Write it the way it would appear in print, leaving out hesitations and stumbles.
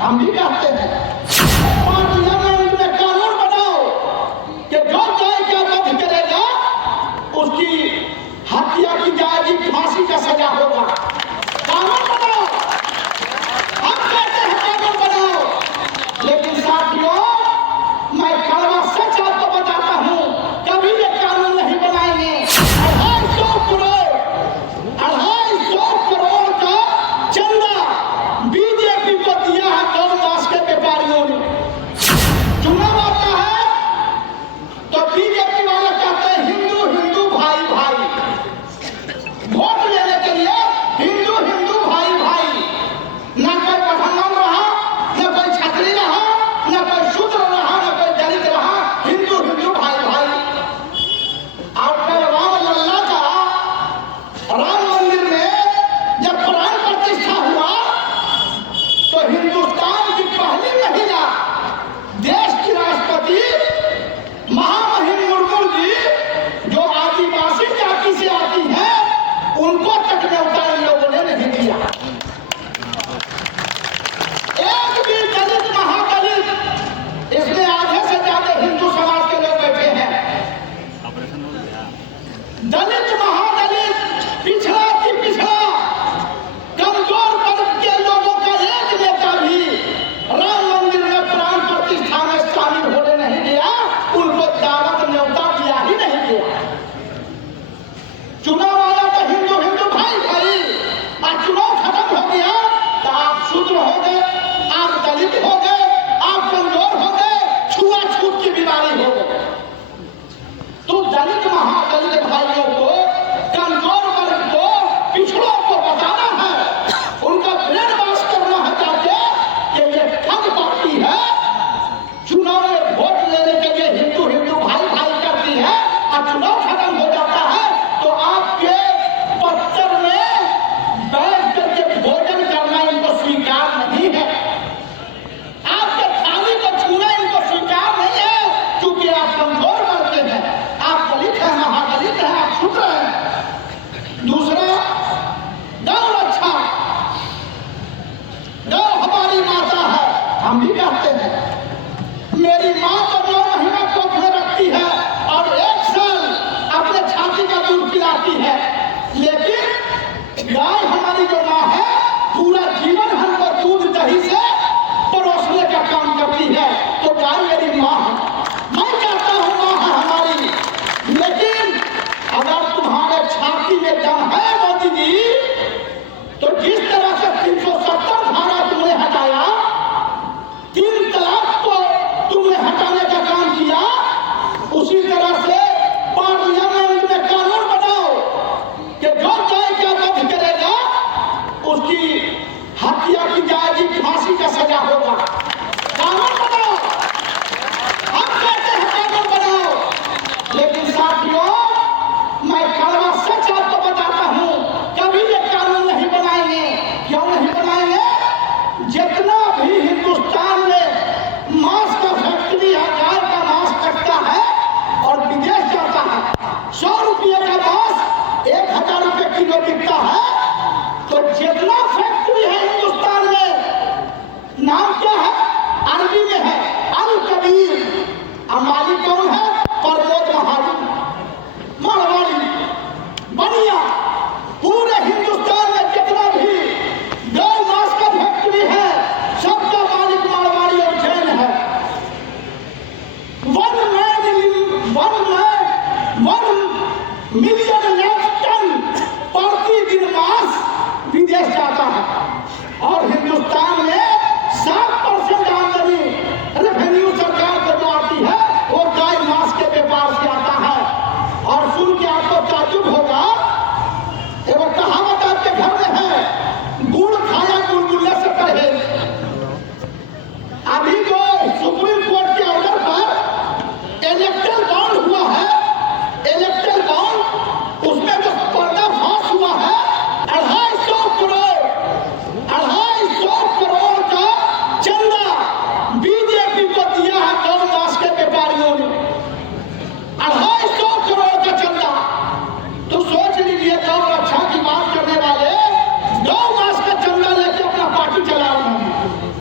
हम भी कहते हैं पार्लियामेंट में कानून बनाओ कि जो गाय का वध करेगा उसकी हत्या की जाएगी, फांसी का सजा होगा। कानून बनाओ, हम कहते हैं कानून बनाओ। लेकिन साथियों, मैं कड़वा सच आपको बताता हूं, कभी ये कानून नहीं बनाएंगे। 250 करोड़ का चंदा बीजेपी को दिया है गौ मांस के व्यापारियों ने। चुनाव आता है तो बीजेपी वाले कहते हैं हिंदू हिंदू भाई भाई, वोट लेने के लिए हिंदू हिंदू भाई भाई। न कोई ब्राह्मण रहा, न कोई क्षत्रिय रहा, न कोई शूद्र रहा, न कोई दलित रहा, हिंदू हिंदू भाई भाई। और फिर रामलला का राम मंदिर में जब प्राण प्रतिष्ठा हुआ तो हिंदुस्तान की पहली महिला देश की राष्ट्रपति महामहिम मुर्मू जी, जो आदिवासी जाति से आती है, उनको तक न्योता इन लोगों ने नहीं दिया। एक भी दलित महादलित, इसमें आधे से ज्यादा हिंदू समाज के लोग बैठे हैं। दलित महादलित, पिछड़ा की पिछड़ा, कमजोर वर्ग के लोगों का एक नेता भी राम मंदिर में प्राण प्रतिष्ठा में शामिल होने नहीं दिया, उनको दावत न्योता दिया ही नहीं दिया। चुनाव आया तो हिंदू हिंदू भाई भाई, और चुनाव खत्म हो गया तो आप शूद्र हो गए, आप दलित हो गए, आप कमजोर हो गए, छुआछूत की बीमारी हो गई। तो दलित महादलित भाइयों को, कमजोर वर्ग को, पिछड़ों को बताना है, उनका ब्रेन वॉश करना है ताकि कि ये ठग पार्टी है, चुनाव में वोट लेने के लिए हिंदू हिंदू भाई भाई करती है, और चुनाव खत्म हो जाता है तो आपके पत्थर में बैठ करके भोजन करना इनको स्वीकार नहीं है, आपके थाली को छूना इनको स्वीकार नहीं है, क्योंकि आप कमजोर वर्ग के हैं, आप दलित हैं, महादलित हैं, आप शूद्र हैं। दूसरा, गौ रक्षा, गौ हमारी माता है, हम भी कहते हैं मेरी माँ तो 9 महीना कोख में रखती है और 1 साल अपने छाती का दूध पिलाती है, लेकिन गाय हमारी जो माँ है पूरा जीवन हमको दूध दही से परोसने का काम करती है। तो गाय मेरी माँ है, मैं कहता हूँ माँ है हमारी। लेकिन अगर तुम्हारे छाती में दम है मोदी जी, तो जिस तरह से 370 धारा तुमने हटाया, 3 तलाक को तुमने हटाने का काम किया, उसी तरह से पार्लियामेंट में कानून बनाओ कि जो गाय का वध करेगा उसकी हत्या की जाएगी, फांसी का सजा होगा। कानून बनाओ, हम कहते हैं कानून बनाओ। लेकिन साथियों, मैं कड़वा सच आपको बताता हूं, कभी ये कानून नहीं बनाएंगे। क्यों नहीं बनाएंगे? जितना भी हिंदुस्तान में मांस का फैक्ट्री है, गाय का मांस कटता है और विदेश जाता है, 100 रुपये का मांस 1000 रुपये किलो बिकता है, तो जितना